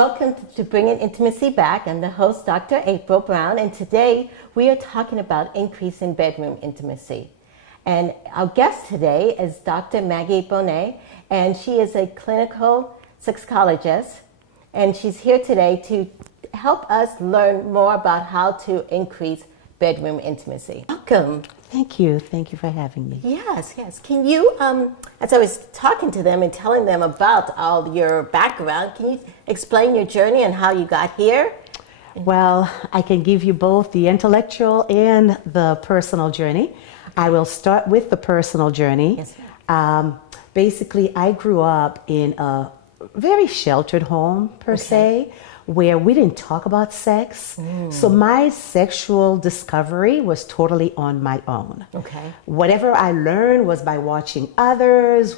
Welcome to Bringing Intimacy Back. I'm the host, Dr. April Brown, and today we are talking about increasing bedroom intimacy. And our guest today is Dr. Maggie Bonnet, and she is a clinical sexologist, and she's here today to help us learn more about how to increase bedroom intimacy. Welcome. Thank you. Thank you for having me. Yes. Can you, as I was talking to them and telling them about all your background, can you explain your journey and how you got here? Well, I can give you both the intellectual and the personal journey. I will start with the personal journey. Yes. Basically, I grew up in a very sheltered home, per se, where we didn't talk about sex. So my sexual discovery was totally on my own. Okay. Whatever I learned was by watching others,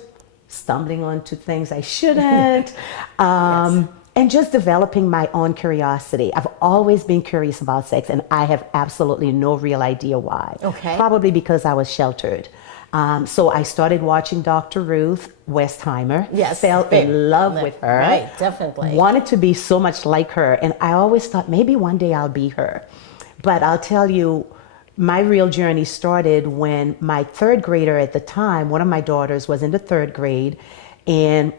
stumbling onto things I shouldn't, and just developing my own curiosity. I've always been curious about sex, and I have absolutely no real idea why. Okay. Probably because I was sheltered. So I started watching Dr. Ruth Westheimer. Yes. Fell in love with her. Right, definitely. Wanted to be so much like her. And I always thought maybe one day I'll be her. But I'll tell you, my real journey started when my third grader at the time, one of my daughters was in the third grade. And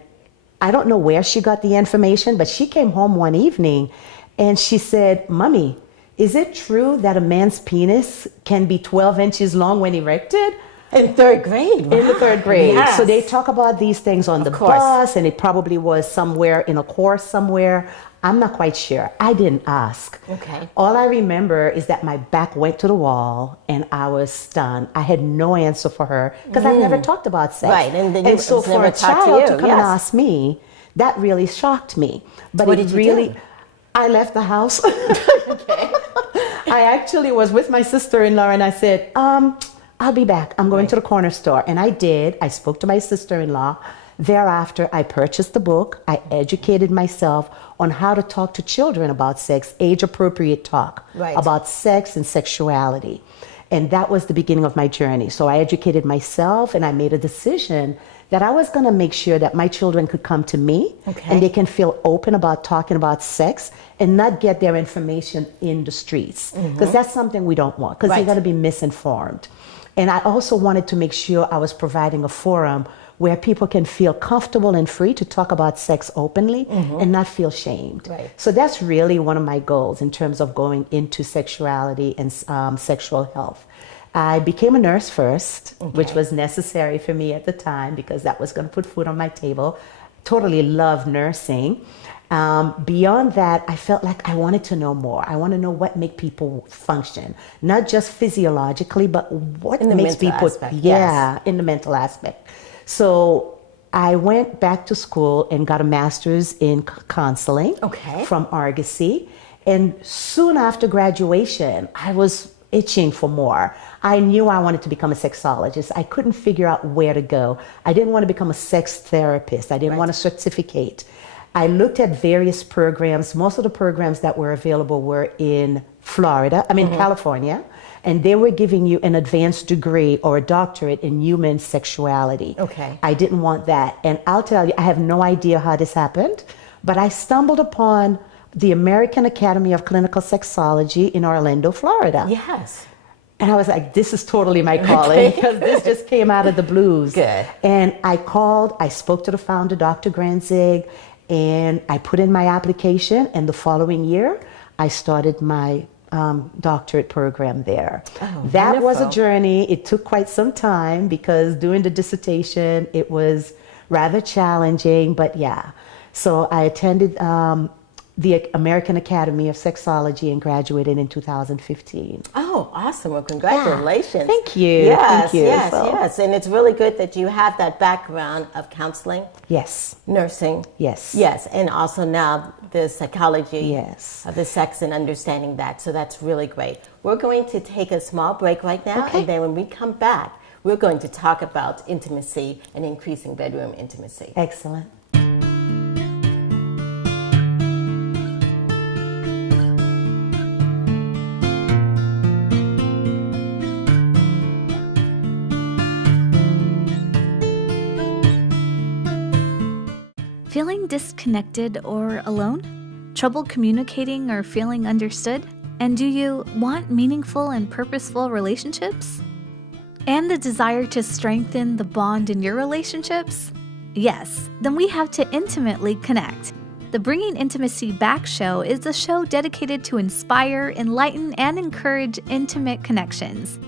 I don't know where she got the information, but she came home one evening and she said, "Mommy, is it true that a man's penis can be 12 inches long when erected?" In third grade? Wow. In the third grade. Yes. So they talk about these things on the bus, and it probably was somewhere in a course somewhere. I'm not quite sure. I didn't ask. Okay. All I remember is that my back went to the wall and I was stunned. I had no answer for her because I've never talked about sex. Right, and so it's for never a taught to child you, to come and ask me, that really shocked me. But what it did you really, do? I left the house. Okay. I actually was with my sister-in-law and I said, I'll be back. I'm going to the corner store. And I did. I spoke to my sister-in-law. Thereafter, I purchased the book. I educated myself on how to talk to children about sex, age-appropriate talk about sex and sexuality. And that was the beginning of my journey. So I educated myself and I made a decision that I was going to make sure that my children could come to me and they can feel open about talking about sex and not get their information in the streets. Because that's something we don't want, because they're going to be misinformed. And I also wanted to make sure I was providing a forum where people can feel comfortable and free to talk about sex openly and not feel shamed. Right. So that's really one of my goals in terms of going into sexuality and sexual health. I became a nurse first, which was necessary for me at the time because that was going to put food on my table. Totally loved nursing. Beyond that, I felt like I wanted to know more. I want to know what makes people function, not just physiologically, but what makes people, in the mental aspect. So I went back to school and got a master's in counseling from Argosy. And soon after graduation, I was itching for more. I knew I wanted to become a sexologist. I couldn't figure out where to go. I didn't want to become a sex therapist. I didn't want a certificate. I looked at various programs. Most of the programs that were available were in California, and they were giving you an advanced degree or a doctorate in human sexuality. I didn't want that. And I'll tell you, I have no idea how this happened, but I stumbled upon the American Academy of Clinical Sexology in Orlando, Florida. Yes. And I was like, this is totally my calling because this just came out of the blues. Good. And I spoke to the founder, Dr. Granzig, and I put in my application, and the following year, I started my doctorate program there. That was a journey. It took quite some time because doing the dissertation, it was rather challenging, but yeah. So I attended the American Academy of Sexology and graduated in 2015. Oh, awesome. Well, congratulations. Yeah. Thank you. Yes, Thank you. Yes. And it's really good that you have that background of counseling. Yes. Nursing. Yes. Yes. And also now the psychology of the sex and understanding that. So that's really great. We're going to take a small break right now. And then when we come back, we're going to talk about intimacy and increasing bedroom intimacy. Excellent. Feeling disconnected or alone? Trouble communicating or feeling understood? And do you want meaningful and purposeful relationships? And the desire to strengthen the bond in your relationships? Yes, then we have to intimately connect. The Bringing Intimacy Back show is a show dedicated to inspire, enlighten, and encourage intimate connections.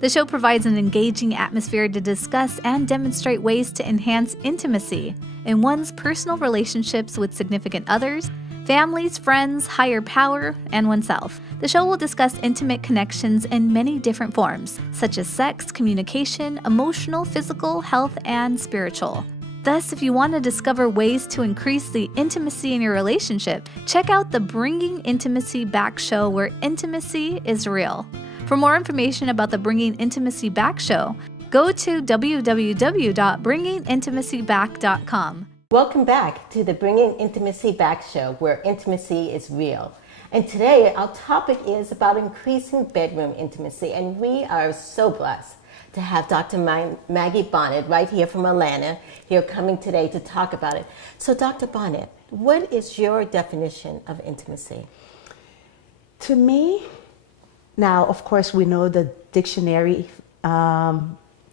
The show provides an engaging atmosphere to discuss and demonstrate ways to enhance intimacy in one's personal relationships with significant others, families, friends, higher power, and oneself. The show will discuss intimate connections in many different forms, such as sex, communication, emotional, physical, health, and spiritual. Thus, if you want to discover ways to increase the intimacy in your relationship, check out the Bringing Intimacy Back show, where intimacy is real. For more information about the Bringing Intimacy Back show, go to www.bringingintimacyback.com. Welcome back to the Bringing Intimacy Back show, where intimacy is real. And today our topic is about increasing bedroom intimacy, and we are so blessed to have Dr. Maggie Bonnet right here from Atlanta here coming today to talk about it. So Dr. Bonnet, what is your definition of intimacy? To me, now, of course, we know the dictionary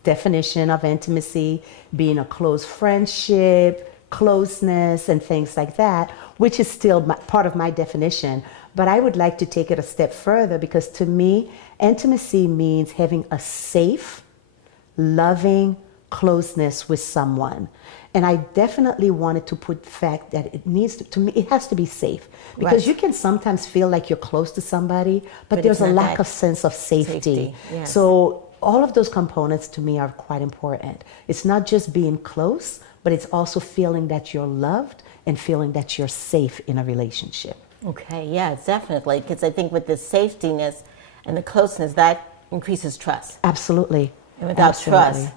definition of intimacy being a close friendship, closeness, and things like that, which is still part of my definition. But I would like to take it a step further, because to me, intimacy means having a safe, loving closeness with someone. And I definitely wanted to put the fact that it needs to me, it has to be safe, because Right. you can sometimes feel like you're close to somebody, but there's it's a not lack that of sense of safety. Yes. So all of those components to me are quite important. It's not just being close, but it's also feeling that you're loved and feeling that you're safe in a relationship. Okay, yeah, definitely, because I think with the safetiness and the closeness, that increases trust. Absolutely. And without Absolutely. trust,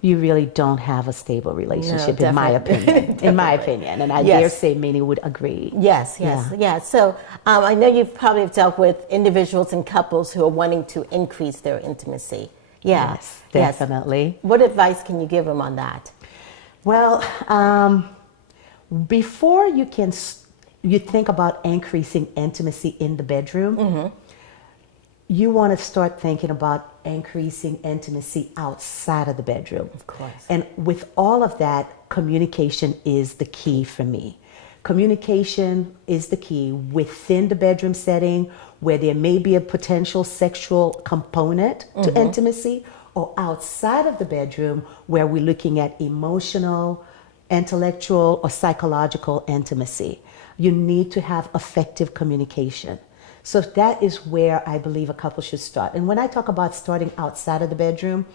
You really don't have a stable relationship, No, in my definitely. opinion. In my opinion, and I Yes. dare say many would agree. yes. So I know you've probably dealt with individuals and couples who are wanting to increase their intimacy. Yeah. Yes, definitely. What advice can you give them on that? Well, before you think about increasing intimacy in the bedroom, you want to start thinking about increasing intimacy outside of the bedroom. Of course. And with all of that, communication is the key for me. Communication is the key within the bedroom setting, where there may be a potential sexual component to intimacy, or outside of the bedroom, where we're looking at emotional, intellectual, or psychological intimacy. You need to have effective communication. So that is where I believe a couple should start. And when I talk about starting outside of the bedroom,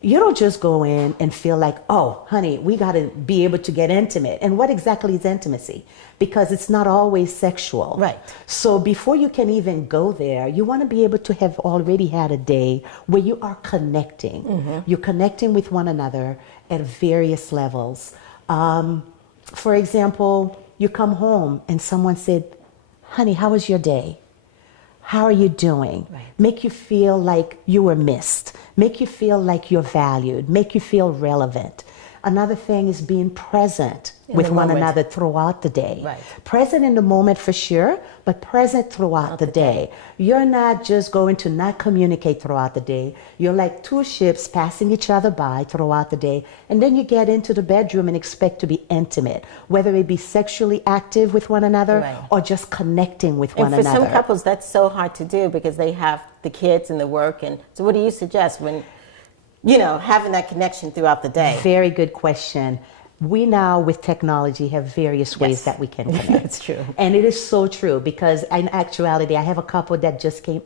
you don't just go in and feel like, oh, honey, we got to be able to get intimate. And what exactly is intimacy? Because it's not always sexual. Right. So before you can even go there, you want to be able to have already had a day where you are connecting. You're connecting with one another at various levels. For example, you come home and someone said, honey, how was your day? How are you doing? Right. Make you feel like you were missed. Make you feel like you're valued. Make you feel relevant. Another thing is being present with the one moment. another throughout the day. Right. Present in the moment for sure, but present throughout the day. You're not just going to not communicate throughout the day. You're like two ships passing each other by throughout the day, and then you get into the bedroom and expect to be intimate, whether it be sexually active with one another Right. or just connecting with And one for another. some couples, that's so hard to do because they have the kids and the work. And so what do you suggest when, having that connection throughout the day? Very good question. We now, with technology, have various ways Yes. that we can connect. That's true. And it is so true, because in actuality, I have a couple that just came,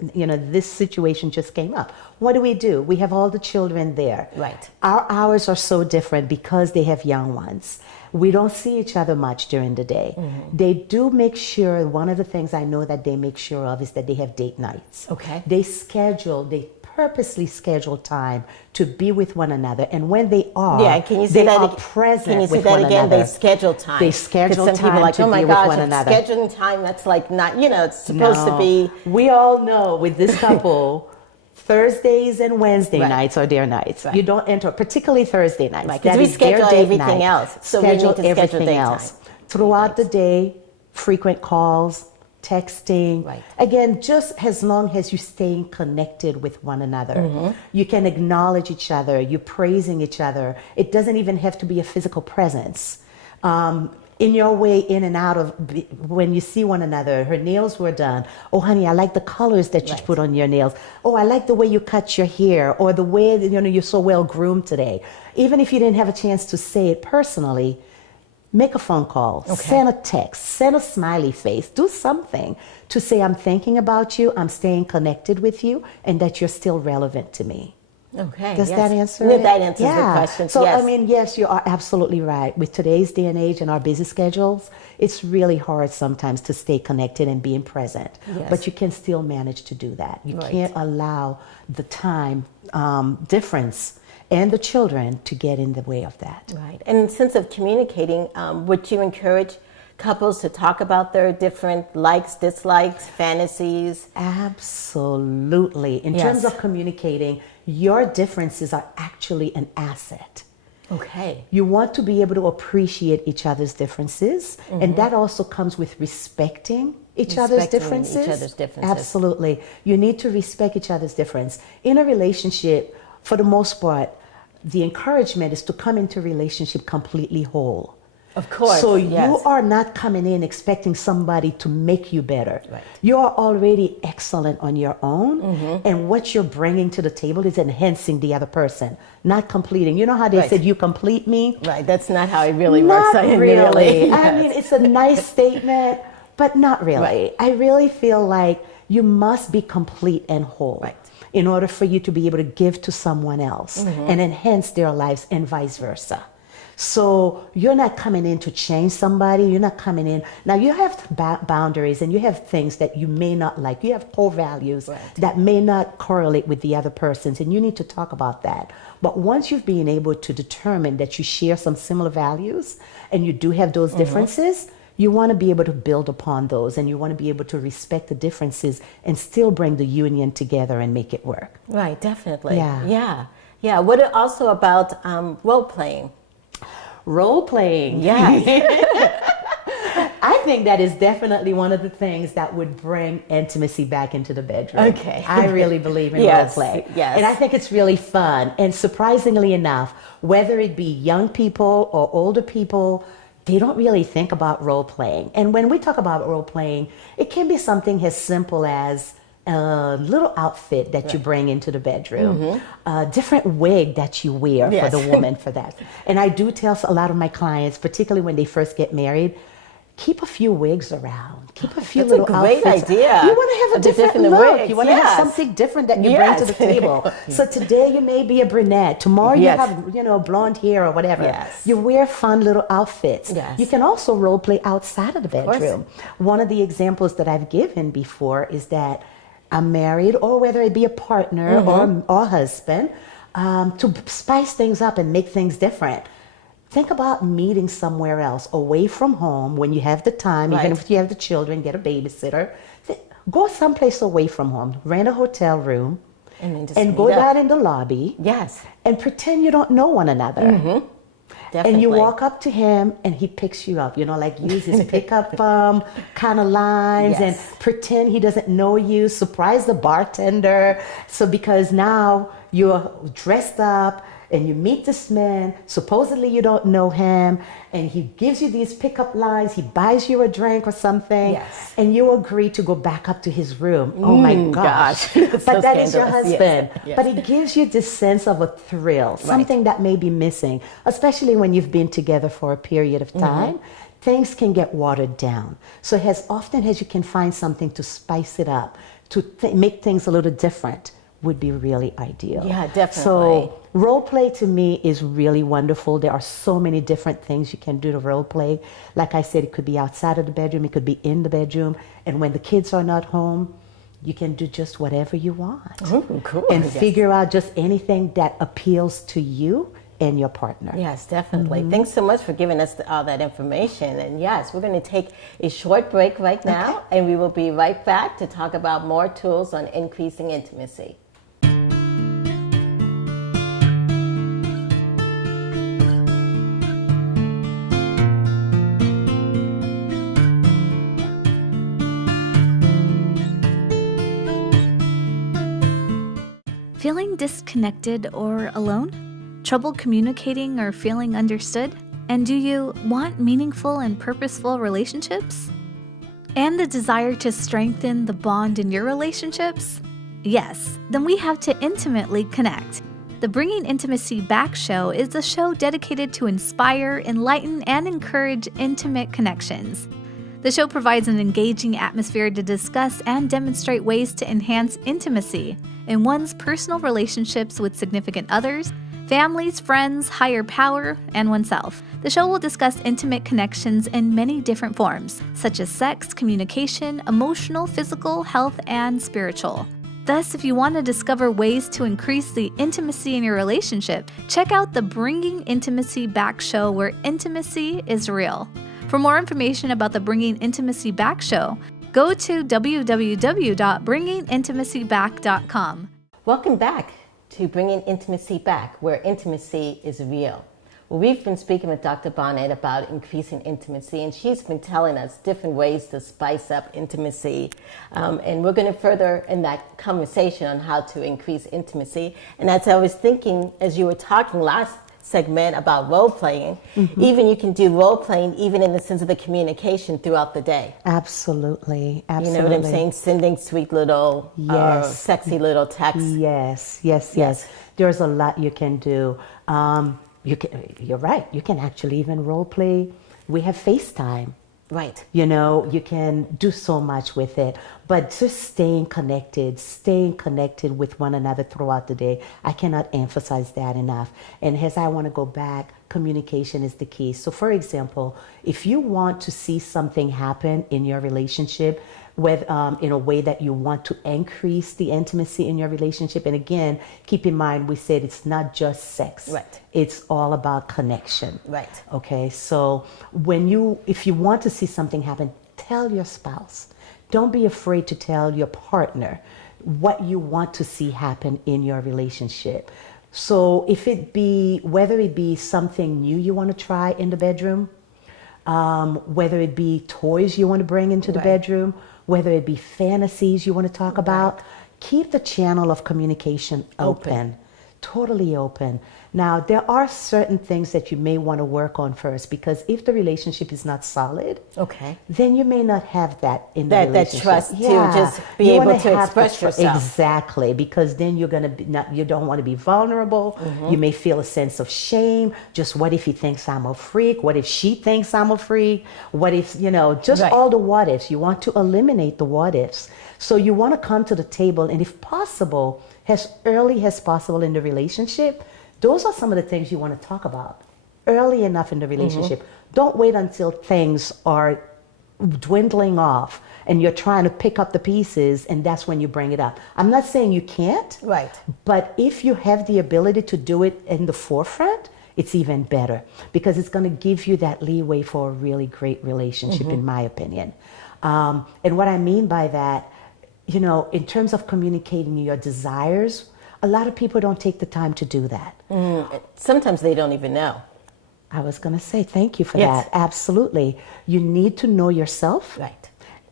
this situation just came up. What do? We have all the children there. Right. Our hours are so different because they have young ones. We don't see each other much during the day. They do make sure, one of the things I know that they make sure of is that they have date nights. Okay. They purposely schedule time to be with one another, and when they are, Yeah, can you say they that are again? present Can you say with that one again? another. They schedule time. They schedule 'Cause some people time are like, to oh my be with gosh, one if another. scheduling time, that's like not, it's supposed to be. We all know with this couple, Thursdays and Wednesday Right. nights are their nights. Right. You don't enter, particularly Thursday nights. Right, 'cause That we is their schedule date everything night. else, so we need to schedule everything date else. time. Throughout the day, frequent calls, texting. Right. Again, just as long as you're staying connected with one another. You can acknowledge each other, you're praising each other. It doesn't even have to be a physical presence. In your way in and out of, when you see one another, her nails were done. Oh, honey, I like the colors that you put on your nails. Oh, I like the way you cut your hair, or the way that, you're so well groomed today. Even if you didn't have a chance to say it personally, make a phone call, send a text, send a smiley face, do something to say, I'm thinking about you, I'm staying connected with you, and that you're still relevant to me. Okay. Does that answer Yeah, it? that answers the question. So, yes. I mean, yes, you are absolutely right. With today's day and age and our busy schedules, it's really hard sometimes to stay connected and being present. Yes. But you can still manage to do that. You Right. can't allow the time difference and the children to get in the way of that. Right. And in the sense of communicating, would you encourage couples to talk about their different likes, dislikes, fantasies? Absolutely. In Yes. terms of communicating, your differences are actually an asset. Okay. You want to be able to appreciate each other's differences, and that also comes with respecting each other's Respecting differences. each other's differences. Absolutely. You need to respect each other's difference. In a relationship, for the most part, the encouragement is to come into relationship completely whole. Of course. So yes. you are not coming in expecting somebody to make you better. Right. You are already excellent on your own, and what you're bringing to the table is enhancing the other person, not completing. You know how they Right. said, you complete me? Right. That's not how it really Not works. really. I Yes. mean, it's a nice statement, but not really. Right. I really feel like you must be complete and whole Right. in order for you to be able to give to someone else and enhance their lives, and vice versa. So you're not coming in to change somebody. You're not coming in. Now you have boundaries, and you have things that you may not like. You have core values Right. that may not correlate with the other person's, and you need to talk about that. But once you've been able to determine that you share some similar values and you do have those differences, you want to be able to build upon those, and you want to be able to respect the differences and still bring the union together and make it work. Right. Definitely. Yeah. Yeah. Yeah. What also about role playing? Role playing. Yes. I think that is definitely one of the things that would bring intimacy back into the bedroom. Okay. I really believe in Yes, role play. yes. And I think it's really fun. And surprisingly enough, whether it be young people or older people, they don't really think about role playing. And when we talk about role playing, it can be something as simple as a little outfit that you bring into the bedroom, a different wig that you wear Yes. for the woman for that. And I do tell a lot of my clients, particularly when they first get married, keep a few wigs around. Keep a few That's a little great outfits. idea. You want to have a The different different look. wigs, You want to yes. have something different that you bring to the Yes. table. So today you may be a brunette. Tomorrow Yes. you have, blonde hair or whatever. Yes. You wear fun little outfits. Yes. You can also role play outside of the course. bedroom. One of the examples that I've given before is that I'm married, or whether it be a partner or husband, to spice things up and make things different. Think about meeting somewhere else, away from home, when you have the time, even Right. if you have the children, get a babysitter. Go someplace away from home, rent a hotel room, And then just and meet go up. down in the lobby Yes. and pretend you don't know one another. Definitely. And you walk up to him and he picks you up, like use his pickup kind of lines, Yes. and pretend he doesn't know you, surprise the bartender. So because now you're dressed up and you meet this man, supposedly you don't know him, and he gives you these pickup lines, he buys you a drink or something, Yes. and you agree to go back up to his room. Oh my gosh. That's But so that is your scandalous. Yes. husband. Yes. But it gives you this sense of a thrill, something that may be missing, especially when you've been together for a period of time. Things can get watered down. So as often as you can find something to spice it up, to make things a little different, would be really ideal. Yeah, definitely. So role play to me is really wonderful. There are so many different things you can do to role play. Like I said, it could be outside of the bedroom, it could be in the bedroom, and when the kids are not home, you can do just whatever you want. Ooh, cool. And Yes. figure out just anything that appeals to you and your partner. Yes, definitely. Thanks so much for giving us all that information. And yes, we're going to take a short break right now, and we will be right back to talk about more tools on increasing intimacy. Feeling disconnected or alone? Trouble communicating or feeling understood? And do you want meaningful and purposeful relationships? And the desire to strengthen the bond in your relationships? Yes, then we have to intimately connect. The Bringing Intimacy Back show is a show dedicated to inspire, enlighten, and encourage intimate connections. The show provides an engaging atmosphere to discuss and demonstrate ways to enhance intimacy in one's personal relationships with significant others, families, friends, higher power, and oneself. The show will discuss intimate connections in many different forms, such as sex, communication, emotional, physical, health, and spiritual. Thus, if you want to discover ways to increase the intimacy in your relationship, check out the Bringing Intimacy Back show, where intimacy is real. For more information about the Bringing Intimacy Back show, go to www.bringingintimacyback.com. Welcome back to Bringing Intimacy Back, where intimacy is real. Well, we've been speaking with Dr. Bonnet about increasing intimacy, and she's been telling us different ways to spice up intimacy. And we're going to further in that conversation on how to increase intimacy. And as I was thinking, as you were talking last segment about role-playing, even you can do role-playing even in the sense of the communication throughout the day. Absolutely. You know what I'm saying? Sending sweet little, sexy little texts. Yes. There's a lot you can do. You're right. You can actually even role play. We have FaceTime. Right. You know, you can do so much with it. But just staying connected with one another throughout the day. I cannot emphasize that enough. And as I want to go back, communication is the key. So for example, if you want to see something happen in your relationship, in a way that you want to increase the intimacy in your relationship. And again, keep in mind, we said it's not just sex. Right. It's all about connection. Right. Okay. So if you want to see something happen, tell your spouse. Don't be afraid to tell your partner what you want to see happen in your relationship. So whether it be something new you want to try in the bedroom, whether it be toys you want to bring into the bedroom, whether it be fantasies you want to talk about, keep the channel of communication open, totally open. Now, there are certain things that you may want to work on first, because if the relationship is not solid, then you may not have that in the relationship. That trust to just be able to express yourself. Exactly, because then you don't want to be vulnerable. You may feel a sense of shame. Just what if he thinks I'm a freak? What if she thinks I'm a freak? What if, all the what ifs. You want to eliminate the what ifs. So you want to come to the table, and if possible, as early as possible in the relationship, those are some of the things you want to talk about early enough in the relationship. Don't wait until things are dwindling off and you're trying to pick up the pieces, and that's when you bring it up. I'm not saying you can't, but if you have the ability to do it in the forefront, it's even better, because it's going to give you that leeway for a really great relationship, in my opinion. And what I mean by that, in terms of communicating your desires, a lot of people don't take the time to do that. Sometimes they don't even know. I was going to say, thank you for that. Absolutely. You need to know yourself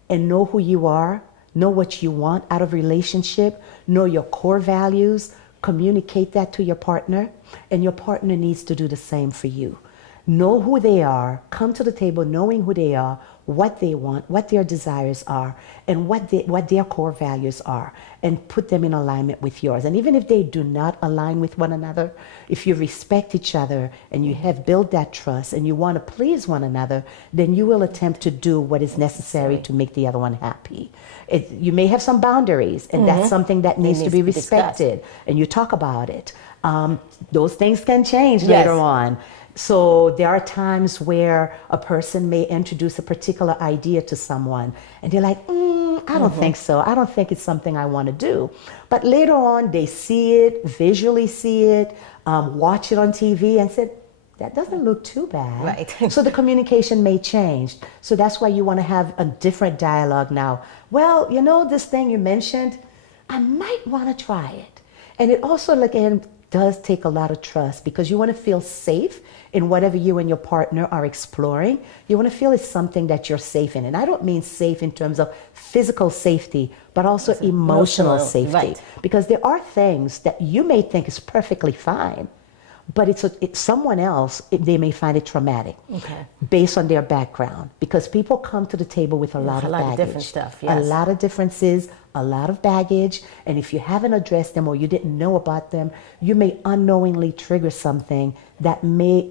and know who you are, know what you want out of a relationship, know your core values, communicate that to your partner, and your partner needs to do the same for you. Know who they are, come to the table knowing who they are, what they want, what their desires are, and what their core values are, and put them in alignment with yours. And even if they do not align with one another, if you respect each other and you have built that trust and you want to please one another, then you will attempt to do what is necessary to make the other one happy. You may have some boundaries, and that's something that needs to be respected, and you talk about it. Those things can change later on. So there are times where a person may introduce a particular idea to someone and they're like, I don't think so. I don't think it's something I want to do. But later on, they see it, visually see it, watch it on TV and said, that doesn't look too bad. So the communication may change. So that's why you want to have a different dialogue now. Well, this thing you mentioned, I might want to try it. And it also, does take a lot of trust, because you want to feel safe in whatever you and your partner are exploring. You want to feel it's something that you're safe in. And I don't mean safe in terms of physical safety, but also emotional safety. Right. Because there are things that you may think is perfectly fine, but it's someone else, they may find it traumatic, based on their background. Because people come to the table with a lot of baggage. Of different stuff, yes. A lot of differences, a lot of baggage. And if you haven't addressed them or you didn't know about them, you may unknowingly trigger something that may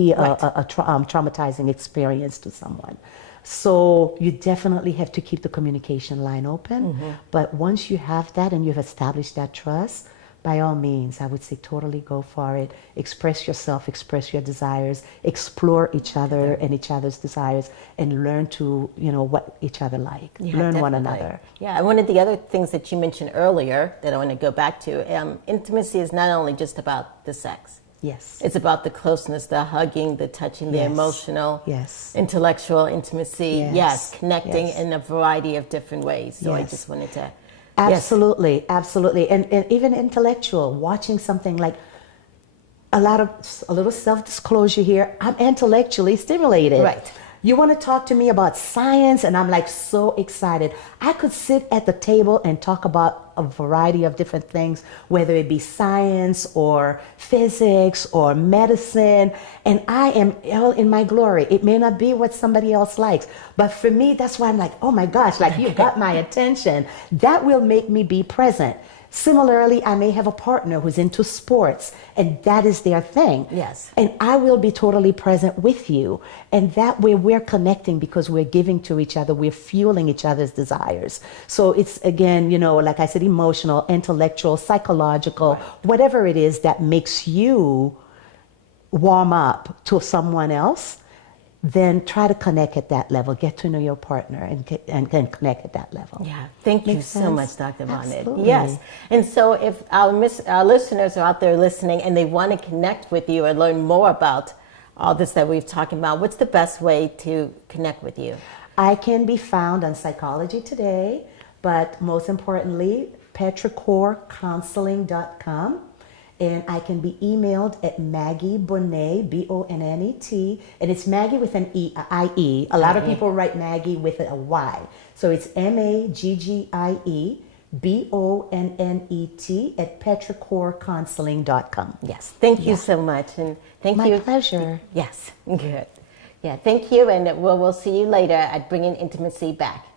be a traumatizing experience to someone. So you definitely have to keep the communication line open. But once you have that and you've established that trust, by all means, I would say totally go for it. Express yourself, express your desires, explore each other and each other's desires, and learn to, what each other like. Learn one another. Yeah, and one of the other things that you mentioned earlier that I want to go back to, intimacy is not only just about the sex. Yes. It's about the closeness, the hugging, the touching, the emotional, intellectual intimacy. Yes, connecting in a variety of different ways. So I just wanted to... Absolutely, absolutely. And even intellectual, watching something like a little self-disclosure here, I'm intellectually stimulated. Right. You want to talk to me about science, and I'm like so excited. I could sit at the table and talk about a variety of different things, whether it be science or physics or medicine, and I am all in my glory. It may not be what somebody else likes, but for me, that's why I'm like, oh my gosh, like you got my attention. That will make me be present. Similarly, I may have a partner who's into sports, and that is their thing. Yes. And I will be totally present with you. And that way we're connecting because we're giving to each other. We're fueling each other's desires. So it's, again, like I said, emotional, intellectual, psychological, whatever it is that makes you warm up to someone else. Then try to connect at that level. Get to know your partner and connect at that level. Yeah, thank you so much, Dr. Bonnet. Absolutely. Yes, and so if our listeners are out there listening and they want to connect with you and learn more about all this that we've talked about, what's the best way to connect with you? I can be found on Psychology Today, but most importantly, petrichorcounseling.com. And I can be emailed at Maggie Bonnet, Bonnet, and it's Maggie with an I-E. A lot of people write Maggie with a Y. So it's Maggie Bonnet at petrichorcounseling.com. Yes, thank you so much. And thank you. My pleasure. Yes, good. Yeah, thank you, and we'll see you later at Bringing Intimacy Back.